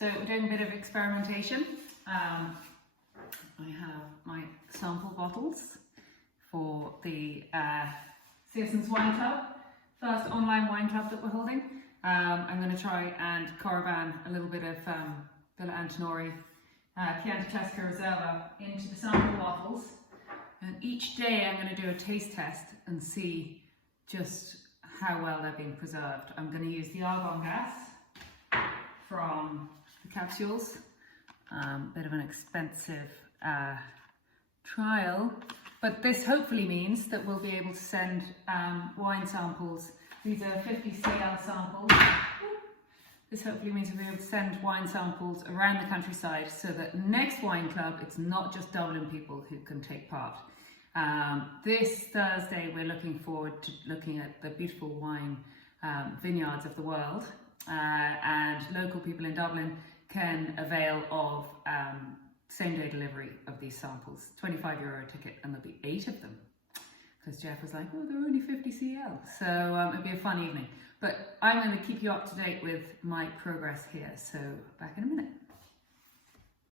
So we're doing a bit of experimentation. I have my sample bottles for the Citizens Wine Club, first online wine club that we're holding. I'm going to try and caravan a little bit of Villa Antinori Chianti Classico Reserva into the sample bottles, and each day I'm going to do a taste test and see just how well they're being preserved. I'm going to use the argon gas from the capsules, bit of an expensive trial, but this hopefully means that we'll be able to send wine samples. These are 50 CL samples. This hopefully means we'll be able to send wine samples around the countryside so that next wine club, it's not just Dublin people who can take part. This Thursday, we're looking forward to looking at the beautiful wine vineyards of the world, and local people in Dublin can avail of same-day delivery of these samples. €25 ticket, and there'll be 8 of them. Because Jeff was like, oh, they're only 50 CL. So it'll be a fun evening. But I'm going to keep you up to date with my progress here. So back in a minute.